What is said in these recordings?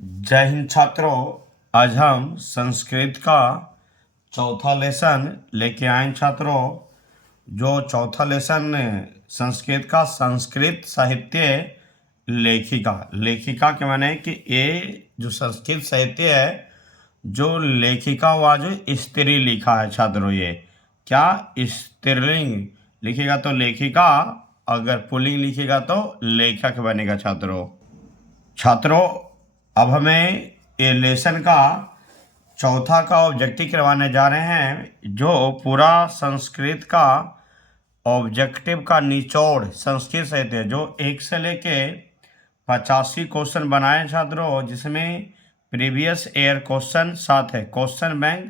जय हिंद छात्रों। आज हम संस्कृत का चौथा लेसन लेके आए छात्रों। जो चौथा लेसन संस्कृत का संस्कृत साहित्य लेखिका। लेखिका के माने कि ये जो संस्कृत साहित्य है, जो लेखिका हुआ जो स्त्री लिखा है छात्रों। ये क्या स्त्रीलिंग लिखेगा तो लेखिका, अगर पुल्लिंग लिखेगा तो लेखक बनेगा छात्रों। अब हमें ये लेसन का चौथा का ऑब्जेक्टिव करवाने जा रहे हैं। जो पूरा संस्कृत का ऑब्जेक्टिव का निचोड़ संस्कृत साहित्य, जो 1 से लेके 85 क्वेश्चन बनाए छात्रों, जिसमें प्रीवियस ईयर क्वेश्चन साथ है, क्वेश्चन बैंक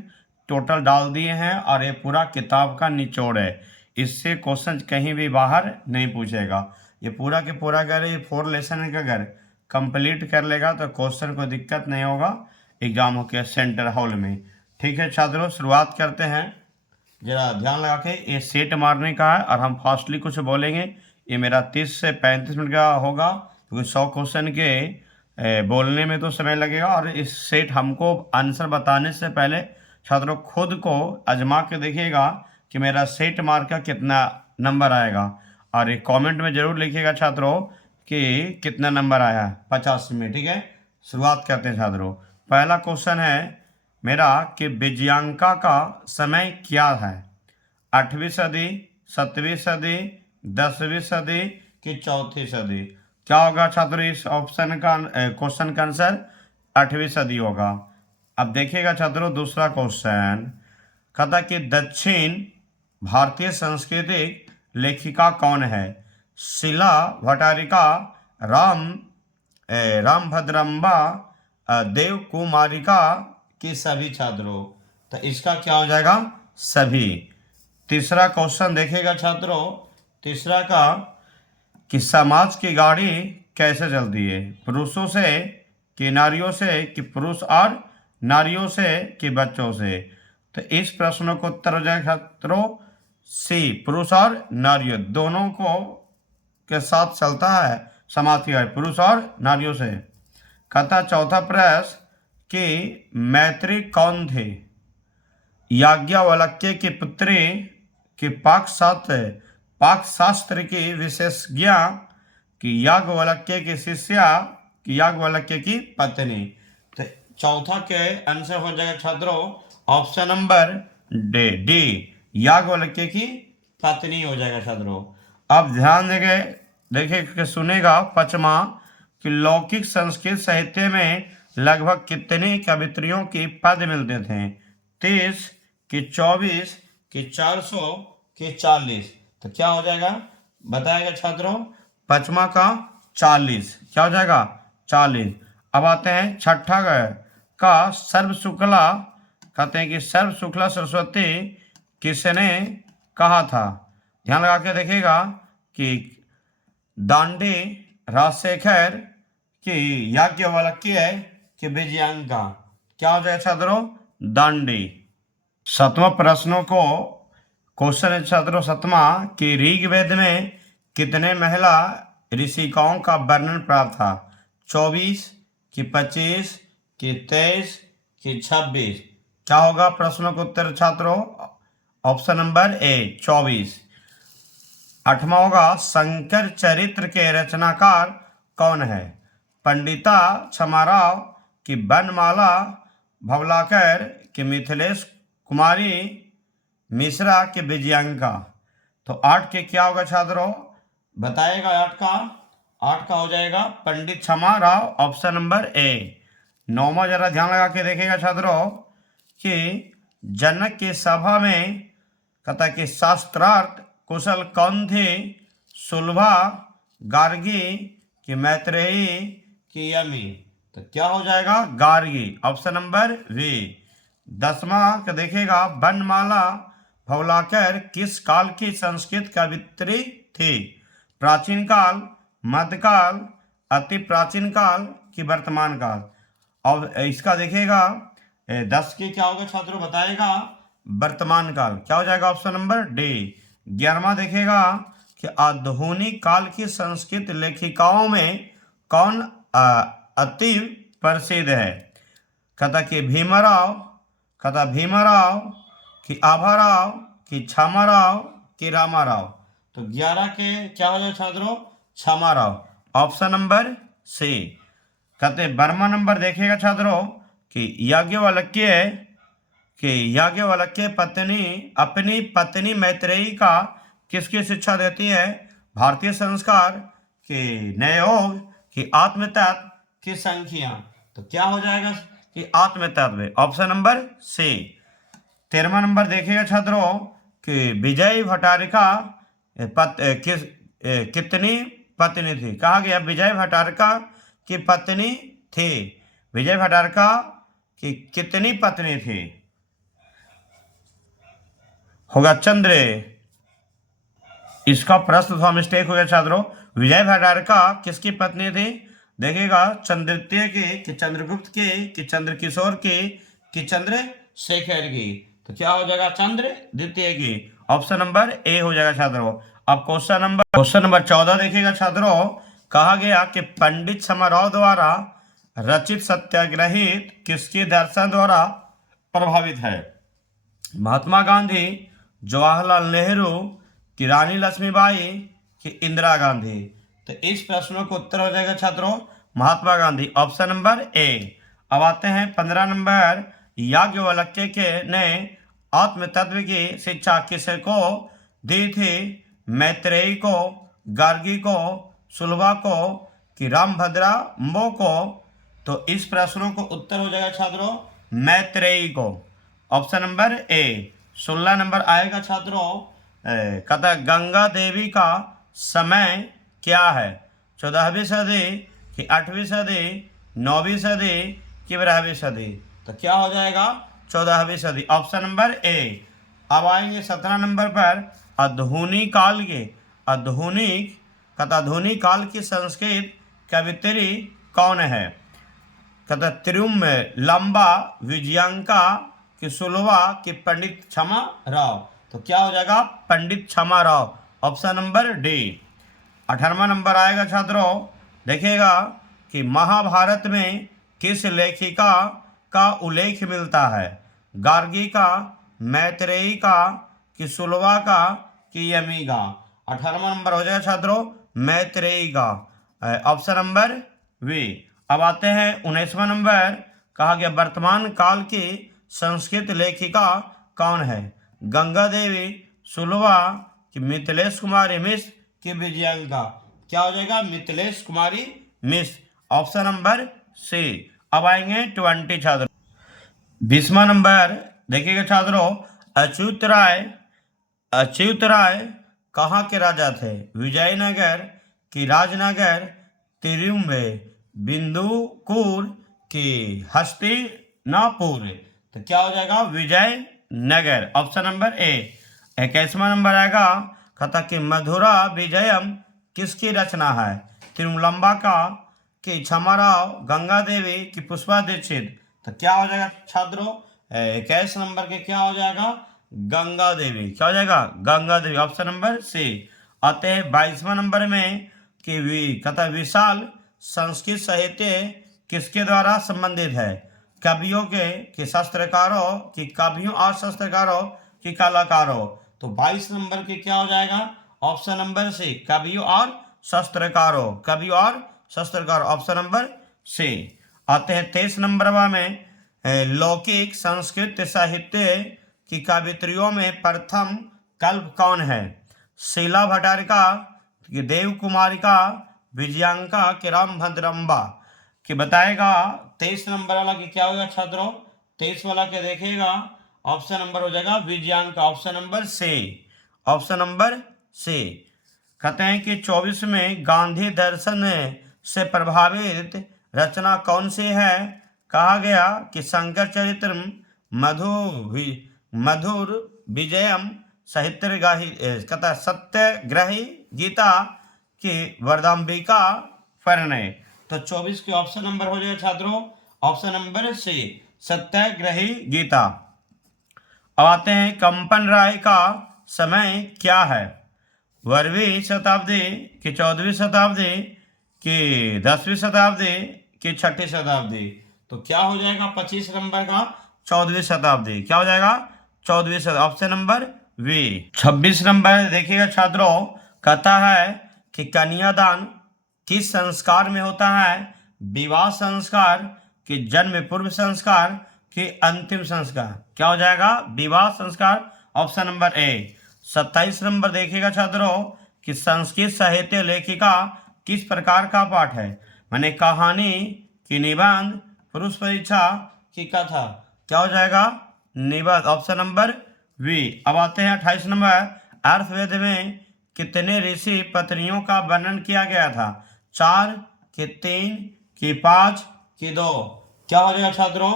टोटल डाल दिए हैं और ये पूरा किताब का निचोड़ है। इससे क्वेश्चन कहीं भी बाहर नहीं पूछेगा। ये पूरा के पूरा अगर ये 4 लेसन का अगर कंप्लीट कर लेगा तो क्वेश्चन को दिक्कत नहीं होगा एग्जाम के सेंटर हॉल में। ठीक है छात्रों, शुरुआत करते हैं। जरा ध्यान लगा के ये सेट मारने का है और हम फास्टली कुछ बोलेंगे। ये मेरा 30 से 35 मिनट का होगा, क्योंकि 100 क्वेश्चन के बोलने में तो समय लगेगा। और इस सेट हमको आंसर बताने से पहले छात्रों खुद को आजमा के देखिएगा कि मेरा सेट मार्क का कितना नंबर आएगा। और ये कमेंट में ज़रूर लिखिएगा छात्रों कि कितना नंबर आया 50 में। ठीक है, शुरुआत करते हैं छात्रों। पहला क्वेश्चन है मेरा कि विजयांका का समय क्या है? 8वीं सदी, 7वीं सदी, 10वीं सदी की 4थी सदी? क्या होगा छात्रों इस ऑप्शन का क्वेश्चन का आंसर? 8वीं सदी होगा। अब देखिएगा छात्रों दूसरा क्वेश्चन, कहता कि दक्षिण भारतीय सांस्कृतिक लेखिका कौन है? शिला भट्टारिका, रामभद्रम्बा, देव कुमारिका की सभी छात्रों? तो इसका क्या हो जाएगा? सभी। तीसरा क्वेश्चन देखिएगा छात्रों, तीसरा का कि समाज की गाड़ी कैसे चलती है? पुरुषों से कि नारियों से, कि पुरुष और नारियों से, कि बच्चों से? तो इस प्रश्न को उत्तर हो जाएगा छात्रों सी, पुरुष और नारियों दोनों को के साथ चलता है समाज की गाड़ी, पुरुष और नारियों से। कहता चौथा प्रश्न कि मैत्री कौन थे? याज्ञवल्क्य की पुत्री, कि पाकशास्त्र की विशेषज्ञ, कि याज्ञवल्क्य की शिष्या, कि याज्ञवल्क्य की पत्नी? तो चौथा के आंसर हो जाएगा छात्रों ऑप्शन नंबर डी, याज्ञवल्क्य की पत्नी हो जाएगा छात्रों। अब ध्यान देंगे, देखिए सुनेगा पांचवा कि लौकिक संस्कृत साहित्य में लगभग कितने कवित्रियों की पद मिलते थे? 30, कि 24, कि 400, कि 40? तो क्या हो जाएगा बताएगा छात्रों? पांचवा का 40। क्या हो जाएगा? 40। अब आते हैं छठा का सर्व शुक्ला। कहते हैं कि सर्व शुक्ला सरस्वती किसने कहा था? ध्यान लगा के देखिएगा कि दांडी, राजशेखर, कि याज्ञवल्क्य, कि विजयांका? क्या हो जाएगा छात्रों? दांडी। सातवां प्रश्नों को क्वेश्चन है छात्रों सातवां कि ऋग्वेद में कितने महिला ऋषिकाओं का वर्णन प्राप्त था? 24, कि 25, कि 23, कि 26? क्या होगा प्रश्नों का उत्तर छात्रों? ऑप्शन नंबर ए 24। आठवां होगा शंकर चरित्र के रचनाकार कौन है? पंडिता क्षमाराव, कि बनमाला भवलाकर, कि मिथिलेश कुमारी मिश्रा, कि विजयांका? तो 8 के क्या होगा छात्रों बताएगा? 8 का हो जाएगा पंडित क्षमाराव, ऑप्शन नंबर ए। 9वां जरा ध्यान लगा के देखेगा छात्रों कि जनक की सभा में कहता कि शास्त्रार्थ कुशल कौन थे? सुलभा, गार्गी, कि मैत्रेयी, कि यमी? तो क्या हो जाएगा? Gargi, option number B. 10वां का देखेगा बनमाला भवलाकर किस काल की संस्कृत कवित्री थी? प्राचीन काल, मध्यकाल, अति प्राचीन काल, कि वर्तमान काल? और इसका देखेगा 10 की क्या होगा छात्रों बताएगा? वर्तमान काल। क्या हो जाएगा? Option number D. 11वां देखेगा कि आधुनिक काल की संस्कृत लेखिकाओं में कौन अति प्रसिद्ध है? कहता कि भीमराव, कहता भीमराव कि आभाराव कि क्षमाराव कि रामाराव। तो 11 के क्या हो जाए छात्रों? Kshamarao, option number C. कहते वर्मा नंबर देखिएगा छात्रों कि याज्ञवल्क्य पत्नी अपनी पत्नी मैत्रेयी का किसकी शिक्षा देती है? भारतीय संस्कार कि न्यायोग कि आत्मतत्व की संख्या। तो क्या हो जाएगा कि आत्मतत्व, ऑप्शन नंबर सी। 13वां नंबर देखिएगा छात्रों कि विजय भट्टारिका कितनी पत्नी थी? कहा गया विजय भट्टारिका की पत्नी थी। विजय भट्टारिका की कितनी पत्नी थी? होगा चंद्र। इसका प्रश्न थोड़ा मिस्टेक हो गया छात्रों। विजय भट्टारिका किसकी पत्नी थी? देखिएगा चंद्रद्वितीय की कि चंद्रगुप्त की कि चंद्रकिशोर की कि चंद्रशेखर की। तो क्या हो जाएगा? चंद्रद्वितीय की, ऑप्शन नंबर ए हो जाएगा छात्रों। अब क्वेश्चन नंबर 14 देखिएगा छात्रों। कहा गया कि पंडित समारोह द्वारा रचित सत्याग्रहित किसके दर्शन द्वारा प्रभावित है? महात्मा गांधी, जवाहरलाल नेहरू कि रानी लक्ष्मीबाई कि इंदिरा गांधी। तो इस प्रश्नों का उत्तर हो जाएगा छात्रों महात्मा गांधी, ऑप्शन नंबर ए। अब आते हैं 15 नंबर। याज्ञवल्क्य के ने आत्मतत्व की शिक्षा किसको दी थी? मैत्रेयी को, गार्गी को, सुलभा को कि रामभद्राम्बो को। तो इस प्रश्नों को उत्तर हो जाएगा छात्रों मैत्रेयी को, ऑप्शन नंबर ए। 16 नंबर आएगा छात्रों। कहता गंगा देवी का समय क्या है? 14वीं सदी कि 8वीं सदी, 9वीं सदी कि 12वीं सदी। तो क्या हो जाएगा? 14वीं सदी, ऑप्शन नंबर ए। अब आएंगे 17 नंबर पर। आधुनिक काल की संस्कृत कवित्री कौन है? कहता त्रियुम्ब लंबा विजयांका कि सुलभा कि पंडित क्षमा राव। तो क्या हो जाएगा? Pandit Kshama Rao, option number D. 18वां नंबर आएगा छात्रों। देखिएगा कि महाभारत में किस लेखिका का उल्लेख मिलता है? गार्गी का, मैत्रेयी का कि सुलभा का कि यमी का। 18वां नंबर हो जाएगा छात्रों मैत्रेयी का, ऑप्शन नंबर बी। अब आते हैं 19वां नंबर। कहा गया वर्तमान काल की संस्कृत लेखिका कौन है? गंगा देवी, सुलभा कि मिथिलेश कुमारी मिश्र कि विजयांका। क्या हो जाएगा? मिथिलेश कुमारी मिश्र, ऑप्शन नंबर सी। अब आएंगे 20 छात्रों। 20वां नंबर देखिएगा छात्रों। अच्युत राय कहाँ के राजा थे? विजयनगर कि राजनगर, तिरुम्ब, बिंदुकुर कि हस्तिनापुर। तो क्या हो जाएगा? Vijayanagar, option number A. 21वां नंबर आएगा। कहता कि मधुरा विजयम किसकी रचना है? तिरुमलंबा का कि क्षमाराव, गंगा देवी कि पुष्पा दीक्षित। तो क्या हो जाएगा छात्रों? 21 नंबर के क्या हो जाएगा? गंगा देवी। क्या हो जाएगा? गंगा देवी, ऑप्शन नंबर सी। आते हैं 22वां नंबर में कि कहता विशाल संस्कृत साहित्य किसके द्वारा संबंधित है? कवियों के कि शास्त्रकारों कि कवियों और शास्त्रकारों कि कलाकारों। तो 22 नंबर के क्या हो जाएगा? ऑप्शन नंबर सी, कवियों और शास्त्रकारों, कवियों और शास्त्रकारों, ऑप्शन नंबर सी। आते हैं 23 नंबर में। लौकिक संस्कृत साहित्य की कवित्रियों में प्रथम कल्प कौन है? शीला भट्टारिका, देव कुमारिका, विजयांका कि रामभद्रम्बा कि बताएगा। 23 नंबर वाला की क्या होगा छात्रों? 23 वाला के देखिएगा ऑप्शन नंबर हो जाएगा Vijayanka, option number C, option number C. कहते हैं कि 24 में गांधी दर्शन से प्रभावित रचना कौन सी है? कहा गया कि शंकर चरित्र, मधुर विजयम, सत्याग्रही गीता की वरदाम्बिका परिणय। तो 24 के ऑप्शन नंबर हो जाएगा छात्रों ऑप्शन नंबर सी, सत्याग्रही गीता। अब आते हैं कंपन राय का समय क्या है? 12वीं शताब्दी कि 14वीं शताब्दी कि 10वीं शताब्दी कि 6ठी शताब्दी। तो क्या हो जाएगा 25 नंबर का 14वीं शताब्दी, क्या हो जाएगा 14वीं शताब्दी, ऑप्शन नंबर वी। 26 नंबर देखिएगा छात्रों, कहता है कि कन्यादान किस संस्कार में होता है? विवाह संस्कार, कि जन्म पूर्व संस्कार, कि अंतिम संस्कार? क्या हो जाएगा? विवाह संस्कार, ऑप्शन नंबर ए। 27 नंबर देखिएगा छात्रों कि संस्कृत साहित्य लेखिका किस प्रकार का पाठ है? माने कहानी, कि निबंध, पुरुष परीक्षा, की कथा? क्या हो जाएगा? निबंध, ऑप्शन नंबर वी। अब आते हैं 28 नंबर, अर्थवेद में कितने ऋषि पत्नियों का वर्णन किया गया था? 4, कि 3, कि 5, कि 2? क्या हो जाएगा छात्रों?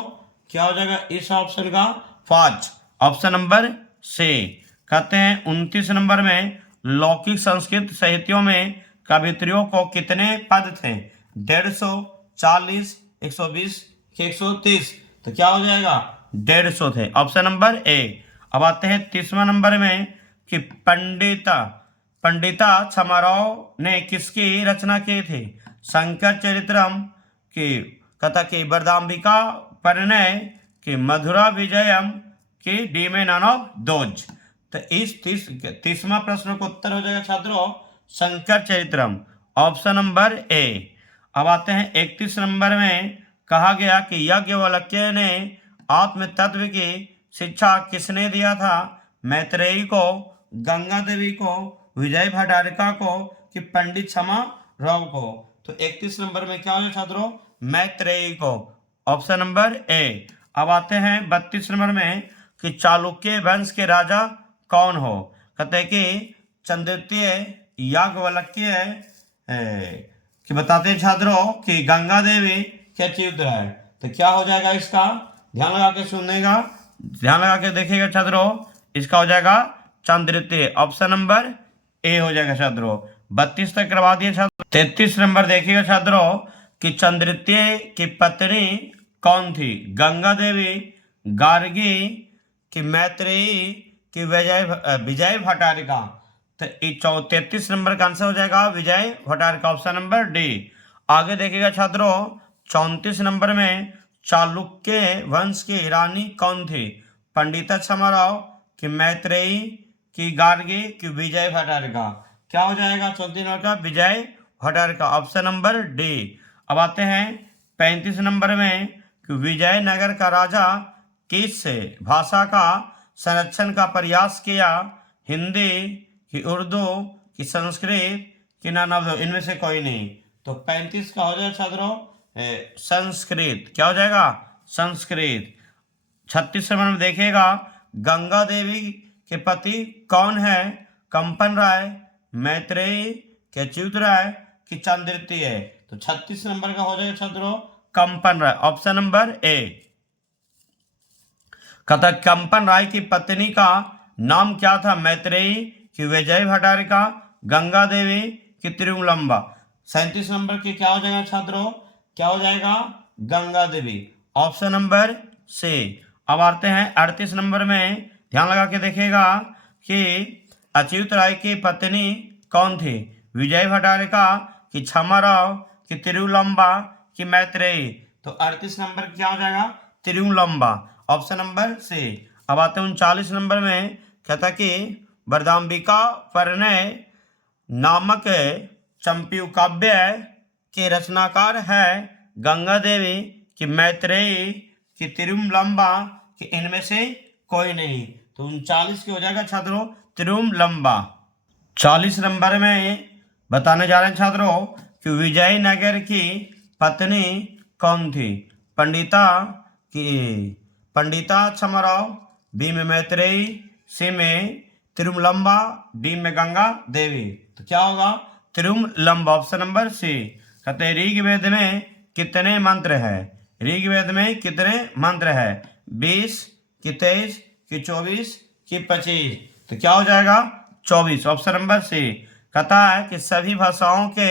क्या हो जाएगा इस ऑप्शन का? 5, ऑप्शन नंबर सी। कहते हैं 29 नंबर में लौकिक संस्कृत साहित्यों में कवित्रियों को कितने पद थे? 150, 40, 120, 130? तो क्या हो जाएगा? 150 थे, ऑप्शन नंबर ए। अब आते हैं 30वां नंबर में कि पंडिता छमाराव ने किसकी रचना की थी? शंकर चरित्रम, की कथा, की वरदाम्बिका परिणय, की मधुरा विजयम, की डीमे नन ऑफ दोज? तो इस 30वां प्रश्न का उत्तर हो जाएगा छात्रों शंकर चरित्रम, ऑप्शन नंबर ए। अब आते हैं 31 नंबर में, कहा गया कि याज्ञवल्क्य ने आत्म तत्व की शिक्षा किसने दिया था? मैत्रेयी को, गंगा देवी को, विजय भटारिका को, कि पंडित क्षमा राव को? तो 31 नंबर में क्या हो छात्रों? मैत्रेयी को, ऑप्शन नंबर ए। अब आते हैं 32 नंबर में कि चालुक्य वंश के राजा कौन हो? कहते हैं कि चंद्रद्वितीय, याज्ञवल्क्य, कि बताते हैं छात्रों कि गंगा देवी, क्या च्युतराय? तो क्या हो जाएगा इसका? ध्यान लगा के सुनने ध्यान लगा के देखिएगा छात्रों, इसका हो जाएगा चंद्रद्वितीय, ऑप्शन नंबर ए हो जाएगा छात्रों। 32 तक करवा दिए छात्रों। 33 नंबर देखिएगा छात्रों कि चंद्रद्वितीय की पत्नी कौन थी? गंगा देवी, गार्गी, कि मैत्रेयी, कि विजय भटारिका? तो 33 नंबर का आंसर हो जाएगा विजय भटारिका, ऑप्शन नंबर डी। आगे देखिएगा छात्रों 34 नंबर में चालुक्य वंश की रानी कौन थी? पंडिता क्षमाराव, कि मैत्रेयी, कि गार्गी, कि विजय भटारिका? क्या हो जाएगा 34 नंबर का? विजय भटारिका, ऑप्शन नंबर डी। अब आते हैं 35 नंबर में कि विजयनगर का राजा किस भाषा का संरक्षण का प्रयास किया? हिंदी, कि उर्दू, कि संस्कृत, कि नानावध? इनमें से कोई नहीं। तो 35 का हो जाएगा छात्रों संस्कृत। क्या हो जाएगा? संस्कृत। 36 नंबर में देखिएगा गंगा देवी के पति कौन है? कंपन राय, मैत्रेयी, के च्युतराय, कि चंद्रद्वितीय है? तो 36 नंबर का हो जाएगा छात्रों कंपन राय, ऑप्शन नंबर ए। कहता कंपन राय की पत्नी का नाम क्या था? मैत्रेयी, कि विजय भटारिका, गंगा देवी, कि तिरुमलंबा? 37 नंबर की क्या हो जाएगा छात्रों? क्या हो जाएगा? गंगा देवी, ऑप्शन नंबर सी। अब आते हैं 38 नंबर में, ध्यान लगा के देखिएगा कि अच्युत राय की पत्नी कौन थी? विजय भटारिका, कि क्षमाराव, कि तिरुलंबा, कि मैत्रेयी? तो 38 नंबर क्या हो जाएगा? तिरुलंबा, ऑप्शन नंबर सी। अब आते हैं 39 नंबर में, कहता कि वरदाम्बिका परिणय नामक चंपी काव्य के रचनाकार है गंगा देवी, कि मैत्रेयी, कि तिरुमलंबा, कि इनमें से कोई नहीं? तो 39 की हो जाएगा छात्रों तिरुमलंबा। 40 नंबर में बताने जा रहे हैं छात्रों कि विजयनगर की पत्नी कौन थी? पंडिता क्षमाराव, बी में मैत्रेयी, सी में तिरुमलंबा, डी में गंगा देवी? तो क्या होगा? तिरुमलंबा, ऑप्शन नंबर सी। कहते हैं ऋग्वेद में कितने मंत्र है? ऋग्वेद में कितने मंत्र है? 20, कि 23, कि 24, कि 25? तो क्या हो जाएगा? 24, ऑप्शन नंबर सी। कहता है कि सभी भाषाओं के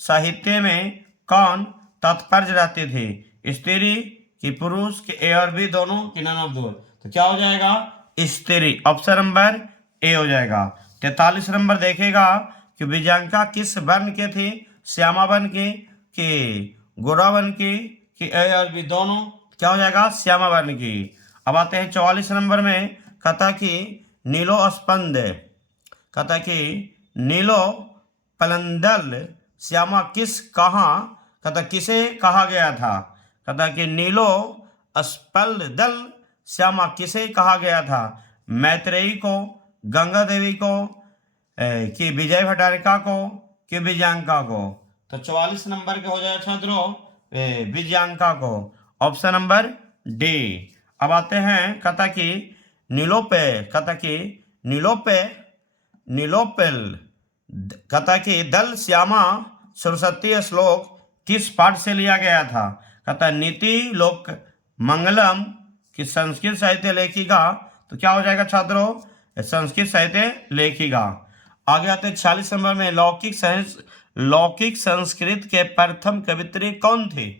साहित्य में कौन तात्पर्य रहती थी? स्त्री, कि पुरुष, कि ए और बी दोनों, कि नन ऑफ दोनों? तो क्या हो जाएगा? स्त्री, ऑप्शन नंबर ए हो जाएगा। 43 नंबर देखेगा कि विजयांका किस वर्ण के थी? श्यामा वर्ण की, कि गोरा वर्ण की, कि ए और बी दोनों क्या हो जाएगा, श्यामा वर्ण की। अब आते हैं 44 नंबर में, कहता कि नीलो स्पंद, कहता कि नीलो पलंदल श्यामा किस कहाँ, कहता किसे कहा गया था, कहता कि नीलो स्पंदल श्यामा किसे कहा गया था, मैत्रेयी को, गंगा देवी को, कि विजय भटारिका को, कि विजयांका को। तो 44 नंबर के हो जाए छात्रों विजयांका को, ऑप्शन नंबर डी। अब आते हैं, कहता कि नीलोपे, कहता कि नीलोपे नीलोपेल, कहता कि दल श्यामा सरस्वती श्लोक किस पाठ से लिया गया था, कहता नीति लोक मंगलम की संस्कृत साहित्य लेखिका। तो क्या हो जाएगा छात्रों, संस्कृत साहित्य लेखिका। आगे आते 46 नंबर में, लौकिक संस्कृत के प्रथम कवित्री कौन थे,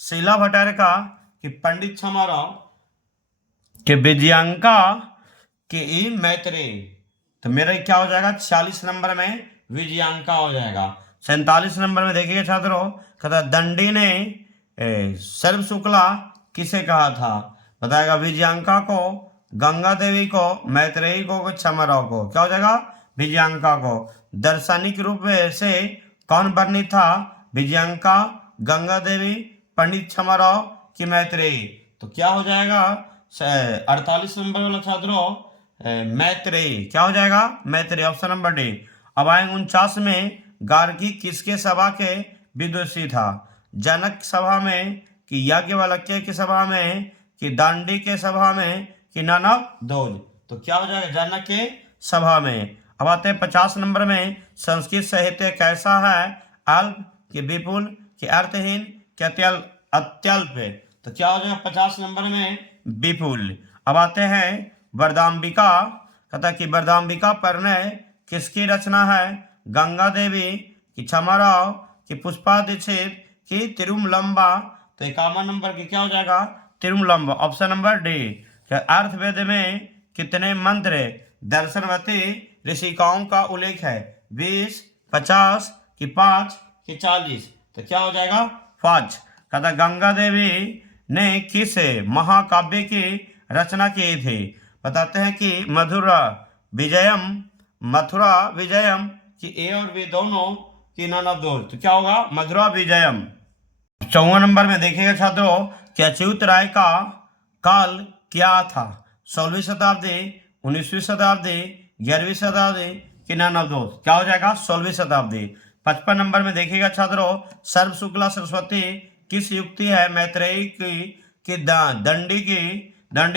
शीला भटारिका, कि पंडित छमाराव, कि विजयांका, कि मैत्रेयी। तो मेरा क्या हो जाएगा 46 नंबर में विजयांका हो जाएगा। 47 नंबर में देखिए छात्रों, कहता दंडी ने सर्व शुक्ला किसे कहा था, बताएगा विजयांका को, गंगा देवी को, मैत्रेयी को, छमाराव को। क्या हो जाएगा, विजयांका को। दार्शनिक रूप से कौन वर्णित था, विजयांका, गंगा देवी, पंडित छमाराव, कि मैत्रेयी। तो क्या हो जाएगा 48 नंबर वाला छात्रों मैत्रेयी। क्या हो जाएगा, मैत्रेयी, ऑप्शन नंबर डी। अब आएंगे 49 में, गार्गी किसके सभा के विदुषी था, जनक सभा में, कि याज्ञवल्क्य की सभा में, कि दांडी के सभा में, कि ननदोज। तो क्या हो जाएगा, जनक के सभा में। अब आते हैं 50 नंबर में, संस्कृत साहित्य कैसा है, अल्प, कि विपुल, कि अर्थहीन, कि अत्यल्प। तो क्या हो जाएगा 50 नंबर में विपुल। अब आते हैं वरदाम्बिका, कहता कि वरदाम्बिका परिणय किसकी रचना है, गंगा देवी, कि छमाराव, कि पुष्पा दीक्षित, कि तिरुमलंबा। तो 51 नंबर की क्या हो जाएगा, तिरुमलंबा, ऑप्शन नंबर डी। अर्थवेद में कितने मंत्र दर्शनवती ऋषिकाओं का उल्लेख है, 20, 50, कि 5, कि 40। तो क्या हो जाएगा 5। कहता गंगा देवी ने किस महाकाव्य की रचना की थी, बताते हैं कि मथुरा विजयम, कि ए और बी दोनों, कि नन ऑफ दोज। तो क्या होगा, मथुरा विजयम। 54 नंबर में देखिएगा छात्रों, कि अच्युत राय का काल क्या था, 16वीं शताब्दी, 19वीं शताब्दी, 11वीं शताब्दी, कि नन ऑफ दोज। क्या हो जाएगा 16वीं शताब्दी। 55 नंबर में देखिएगा छात्रों, सर्व शुक्ला सरस्वती किस युक्ति है, मैत्रेयी की, कि दंडी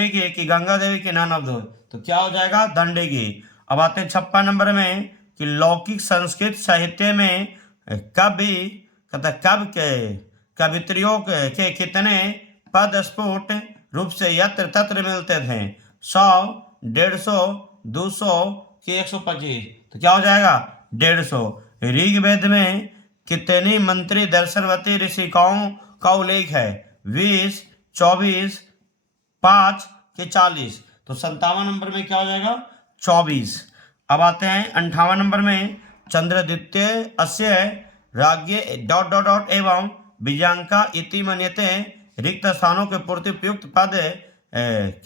की, कि गंगा देवी, की नन ऑफ दोज। तो क्या हो जाएगा दंडी की। अब आते हैं 56 नंबर में, कि लौकिक संस्कृत साहित्य में कवि, कहता कब के कवित्रियों के कितने पद स्फुट रूप से यत्र तत्र मिलते थे, 100, 150, 200, कि 125। तो क्या हो जाएगा 150। ऋग्वेद में कितनी मंत्री दर्शनवती ऋषिकाओं का उल्लेख है, 20, 24, 5, कि 40। तो 57 नंबर में क्या हो जाएगा 24। अब आते हैं 58 नंबर में, चंद्रद्वितीय अस्य राज्ञ ... एवं विजयांका इति मन्यते रिक्त स्थानों के पूर्ति उपयुक्त पद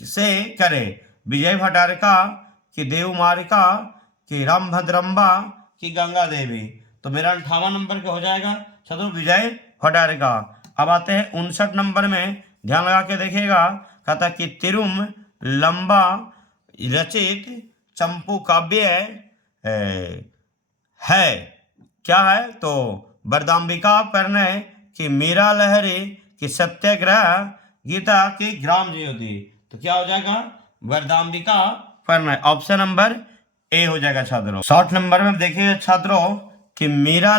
से करे, विजय भटारिका, कि देवमारिका, कि रामभद्रम्बा, कि गंगा देवी। तो मेरा 58 नंबर के हो जाएगा छात्रों विजय भटारिका। अब आते हैं 59 नंबर में, ध्यान लगा के देखिएगा, कहता कि तिरुम लंबा रचित चंपू काव्य है, क्या है, तो वरदाम्बिका परिणय, कि मीरा लहरी, कि सत्याग्रह, गीता, की ग्राम ज्योति। तो क्या हो जाएगा वरदाम्बिका परिणय, ऑप्शन नंबर ए हो जाएगा छात्रों। 60 नंबर में देखिए छात्रों, कि मीरा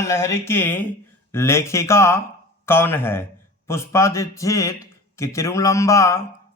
लहरी की लेखिका कौन है, पुष्पा दीक्षित, कि तिरुमलंबा,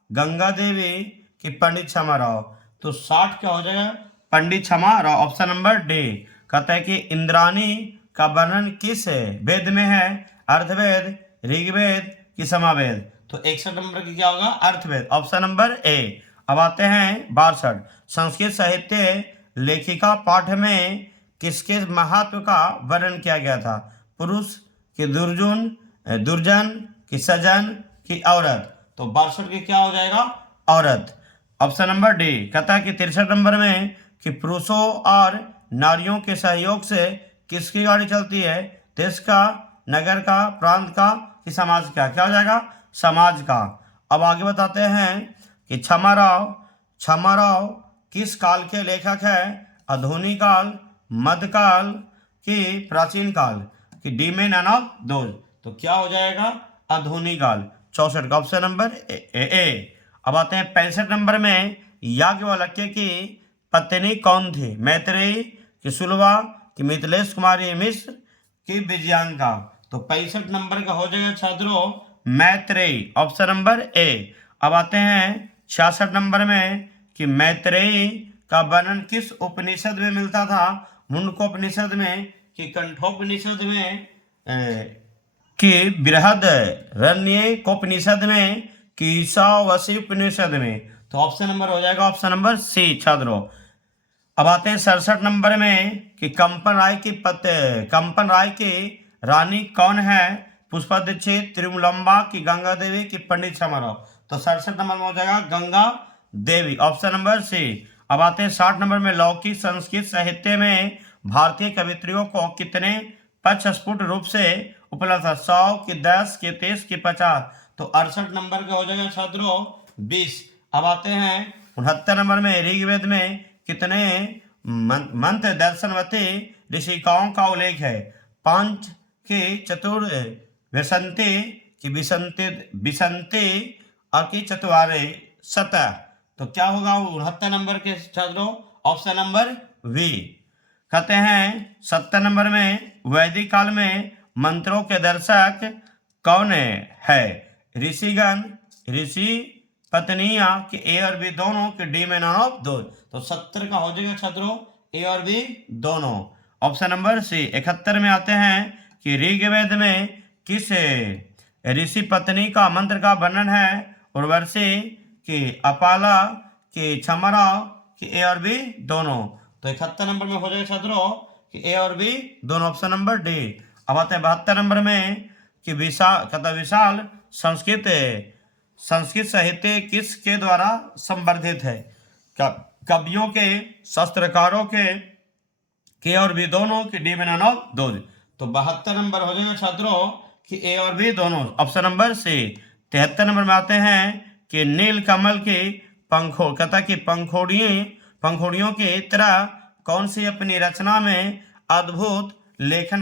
गंगा देवी, कि पंडित छमाराव। तो 60 क्या हो जाएगा पंडित छमाराव, ऑप्शन नंबर डी। कहता है कि इंद्राणी का वर्णन किस वेद में है, अर्थवेद, ऋग्वेद, कि समावेद। तो 61 नंबर की क्या होगा अर्थवेद, ऑप्शन नंबर ए। अब आते हैं 62, संस्कृत साहित्य लेखिका पाठ में किसके महत्व का वर्णन किया गया था, पुरुष, कि दुर्जुन, दुर्जन कि सजन कि औरत, तो 62 की क्या हो जाएगा औरत। Option number D. कहता है कि 63 नंबर में कि पुरुषों और नारियों के सहयोग से किसकी गाड़ी चलती है, देश का, नगर का, प्रांत का कि समाज का, क्या हो जाएगा समाज का। अब आगे बताते हैं कि क्षमाराव किस काल के लेखक है, आधुनिक काल, मध्यकाल कि प्राचीन काल कि डी में नन ऑफ दोज, तो क्या हो जाएगा आधुनिक काल। 64 का ऑप्शन नंबर ए। अब आते हैं 65 नंबर में, याज्ञवल्क्य की पत्नी कौन थी, मैत्रेयी कि सुलभा कि मिथिलेश कुमारी मिश्र कि विजयांका, तो 65 नंबर का हो जाएगा छात्रों मैत्रेयी, ऑप्शन नंबर ए। अब आते हैं 66 नंबर में कि मैत्रेयी का वर्णन किस उपनिषद में मिलता था, मुंडकोपनिषद में कि कंठोपनिषद में कि बृहदारण्यकोपनिषद में कि ईशावासी उपनिषद में, तो ऑप्शन नंबर हो जाएगा ऑप्शन नंबर सी छात्रों। अब आते हैं 67 नंबर में कि कंपन राय की रानी कौन है, पुष्पा दीक्षित, त्रिमुलम्बा की गंगा देवी की पंडित क्षमाराव, तो 67 नंबर में हो जाएगा गंगा देवी, ऑप्शन नंबर सी। अब आते हैं 60 नंबर में, लौकिक संस्कृत साहित्य में भारतीय कवित्रियों को कितने पक्ष स्फुट रूप से उपलब्ध था, 100 की 10 की 30 की 50, तो 68 नंबर का हो जाएगा छात्रों 20। अब आते हैं 69 नंबर में, ऋग्वेद में कितने मंत्र दर्शनवती ऋषिकाओं का उल्लेख है, 5 की चतुर्विंशति की विसंति और की चतुवारे 17, तो क्या होगा 69 नंबर के छात्रों ऑप्शन नंबर वी। कहते हैं 70 नंबर में, वैदिक काल में मंत्रों के दर्शक कौन है, ऋषिगण, ऋषि पत्नियां कि ए और बी दोनों कि डी में नन ऑफ दो, तो 70 का हो जाएगा छात्रों ए और बी दोनों, ऑप्शन नंबर सी। 71 में आते हैं कि ऋग्वेद में किस ऋषि पत्नी का मंत्र का वर्णन है, उर्वशी कि अपाला कि क्षमराव कि ए और बी दोनों, तो 71 नंबर में हो जाएगा छात्रों कि ए और बी दोनों, ऑप्शन नंबर डी। अब आते हैं 72 नंबर में कि विशाल संस्कृत साहित्य किसके द्वारा संवर्धित है, कवियों के, शास्त्रकारों के और भी दोनों की डी में नन ऑफ दोज, तो 72 नंबर हो जाएगा छात्रों कि ए और बी दोनों, ऑप्शन नंबर सी। 73 नंबर में आते हैं कि नील कमल की पंखुड़ियों की तरह कौन सी अपनी रचना में अद्भुत लेखन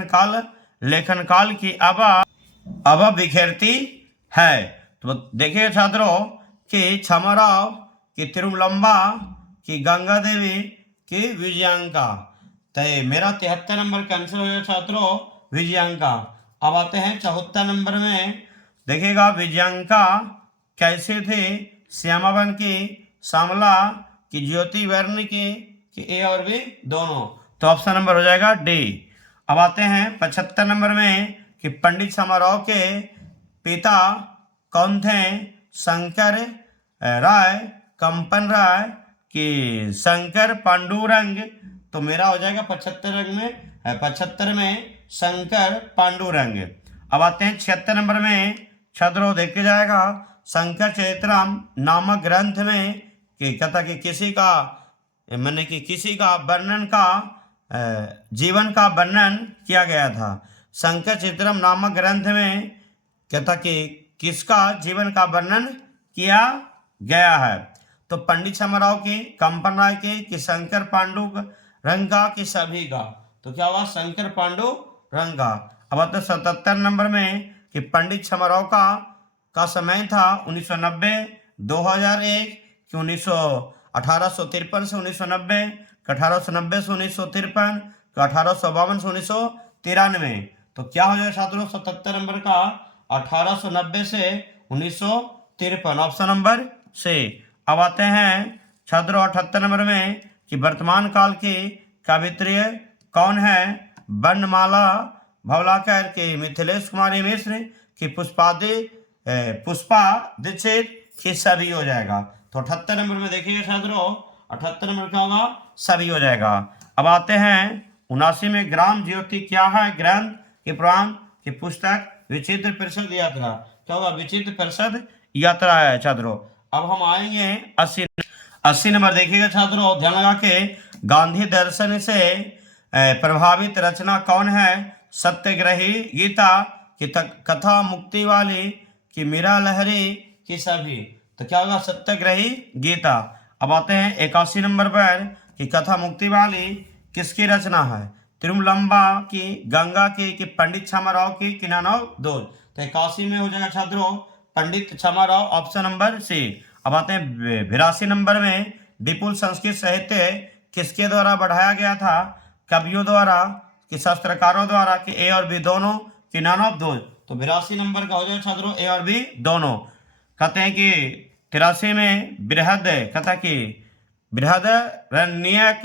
काल की आभा बिखेरती है, तो देखिए छात्रों कि क्षमाराव कि तिरुमलम्बा कि गंगा देवी कि विजयांका, तो मेरा 73 नंबर का आंसर हो जाएगा छात्रों विजयांका। अब आते हैं 74 नंबर में, देखिएगा विजयांका कैसे थे, श्यामावन की, श्यामला की, ज्योति वर्ण की कि ए और बी दोनों, तो ऑप्शन नंबर हो जाएगा डी। अब आते हैं 75 नंबर में कि पंडित क्षमाराव के पिता कौन थे, शंकर राय, कंपन राय कि शंकर पांडुरंग, तो मेरा हो जाएगा 75 में शंकर पांडुरंग। अब आते हैं 76 नंबर में, छात्रों देखे जाएगा शंकर चरित्रम नामक ग्रंथ में कि कहता कि किसी का वर्णन का जीवन का वर्णन किया गया था, शंकर चरित्रम नामक ग्रंथ में कहता कि किसका जीवन का वर्णन किया गया है, तो पंडित क्षमाराव की, कंपन राय की कि शंकर पांडु रंगा की सभी का, तो क्या हुआ शंकर पांडु रंगा। अब आते 77 नंबर में कि पंडित क्षमाराव का समय था 1990 2001 कि 1853 से 1990, 1890 से 1953, 1852 से 1993, तो क्या हो जाएगा छात्रों 77 नंबर का 1890 से 1953, ऑप्शन नंबर से। अब आते हैं छात्रों 78 नंबर में कि वर्तमान काल की कवित्री कौन है, वर्णमाला भवलाकर की मिथिलेश कुमारी मिश्र की पुष्पा दीक्षित की सभी हो जाएगा, तो 78 नंबर में देखिएगा छात्रों 78 नंबर क्या होगा सभी हो जाएगा। अब आते हैं 79 में ग्राम ज्योति क्या है, ग्रंथ की पुराण की पुस्तक विचित्र परिषद यात्रा। क्या होगा? विचित्र परिषद यात्रा है छात्रों। अब हम आएंगे 80 नंबर। देखिएगा छात्रों, ध्यान लगा के, गांधी दर्शन से प्रभावित रचना कौन है? सत्याग्रही, गीता की कथा, मुक्ति वाली की मीरा लहरी की सभी। तो क्या होगा? सत्याग्रही, गीता। अब आते हैं 81 नंबर पर कि कथा मुक्ति वाली किसकी रचना है? तिरुमलंबा की, गंगा की, कि पंडित क्षमाराव की, कि नानव दोष। तो 81 में हो जाएगा छात्रों पंडित क्षमाराव, ऑप्शन नंबर सी। अब आते हैं 82 नंबर में, विपुल संस्कृत साहित्य किसके द्वारा बढ़ाया गया था? कवियों द्वारा, कि शास्त्रकारों द्वारा, कि ए और बी दोनों, कि नन ऑफ दोज। तो 82 नंबर का हो जाएगा छात्रों ए और बी दोनों। कहते हैं कि 83 में बृहद, कहता कि बृहदारण्यक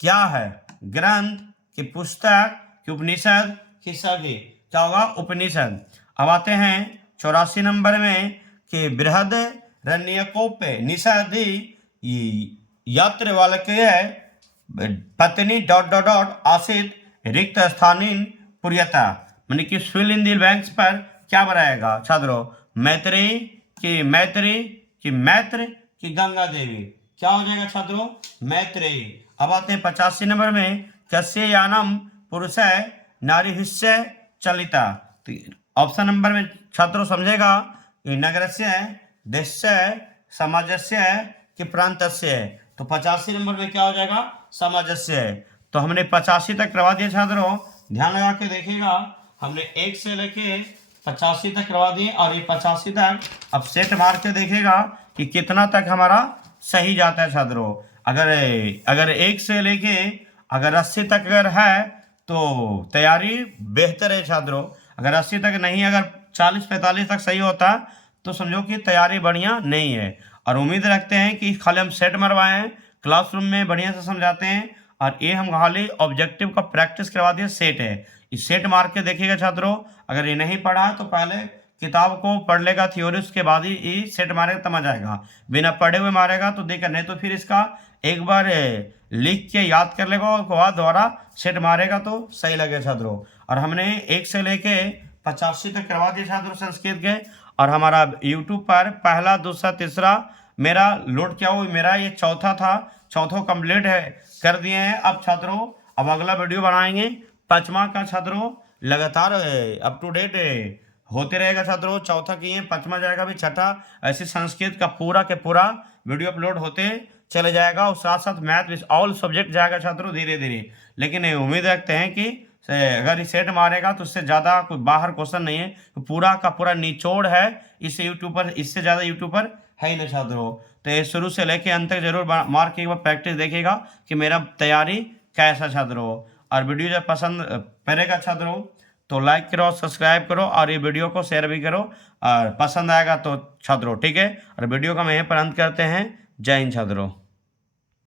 क्या है? ग्रंथ, की पुस्तक, कि उपनिषद, कि सभी। क्या होगा? उपनिषद। अब आते हैं 84 नंबर में कि बृहदारण्यकोपनिषद यत्र वाल्क्य पत्नी ... आसित रिक्त स्थानीन पुर्यता, यानी कि फिल इन द ब्लैंक्स पर क्या बनाएगा छात्रों? मैत्रेयी, कि मैत्र, कि गंगा देवी। क्या हो जाएगा छात्रों? मैत्रेयी। अब आते हैं 85 नंबर में, कस्य यानम पुरुष नारीभिश्य चलिता। तो ऑप्शन नंबर में छात्रों समझेगा कि नगरस्य, देशस्य, समाजस्य, कि प्रांतस्य। तो 85 नंबर में क्या हो जाएगा? समाजस्य। तो हमने 85 तक करवा दिया छात्रों। ध्यान लगा के देखिएगा, हमने 1 से लेके 85 तक करवा दिए, और ये 85 तक अब सेट मार के देखेगा कि कितना तक हमारा सही जाता है छात्रों। अगर 1 से लेके अगर 80 तक अगर है तो तैयारी बेहतर है छात्रों। अगर 80 तक नहीं, अगर 40-45 तक सही होता तो समझो कि तैयारी बढ़िया नहीं है। और उम्मीद रखते हैं कि खाली हम सेट मरवाए हैं, क्लासरूम में बढ़िया से समझाते हैं, और ये हम खाली ऑब्जेक्टिव का प्रैक्टिस करवा दिए। सेट है, इस सेट मार के देखिएगा छात्रों। अगर ये नहीं पढ़ा तो पहले किताब को पढ़ लेगा थ्योरी, उसके बाद ही सेट मारेगा तब मजा आएगा। बिना पढ़े हुए मारेगा तो देखा नहीं, तो फिर इसका एक बार लिख के याद कर लेगा, और बाद दोबारा सेट मारेगा तो सही लगे छात्रों। और हमने 1 से लेके 85 तक करवा दिए छात्रों संस्कृत के। और हमारा यूट्यूब पर पहला, दूसरा, तीसरा मेरा लोड क्या हो, मेरा ये चौथा था, चौथों कंप्लीट है कर दिए हैं। अब छात्रों अब अगला वीडियो बनाएंगे 5वां का छात्रों, लगातार अप टू डेट होते रहेगा छात्रों। चौथा किए, 5वां जाएगा, भी छठा, ऐसे संस्कृत का पूरा के पूरा वीडियो अपलोड होते चले जाएगा। और साथ साथ मैथ विथ ऑल सब्जेक्ट जाएगा छात्रों धीरे धीरे। लेकिन उम्मीद रखते हैं कि अगर सेट मारेगा तो उससे ज़्यादा कोई बाहर क्वेश्चन नहीं है, तो पूरा का पूरा निचोड़ है इस यूट्यूब पर, इससे ज़्यादा यूट्यूब पर है ही ना छात्रों। तो ये शुरू से लेके अंत तक जरूर मार के एक बार प्रैक्टिस देखिएगा कि मेरा तैयारी कैसा छात्रों। और वीडियो जब पसंद पड़ेगा छात्रों तो लाइक करो, सब्सक्राइब करो, और ये वीडियो को शेयर भी करो, और पसंद आएगा तो छात्रों ठीक है। और वीडियो का हम यहीं पर अंत करते हैं। जय हिंद छात्रों।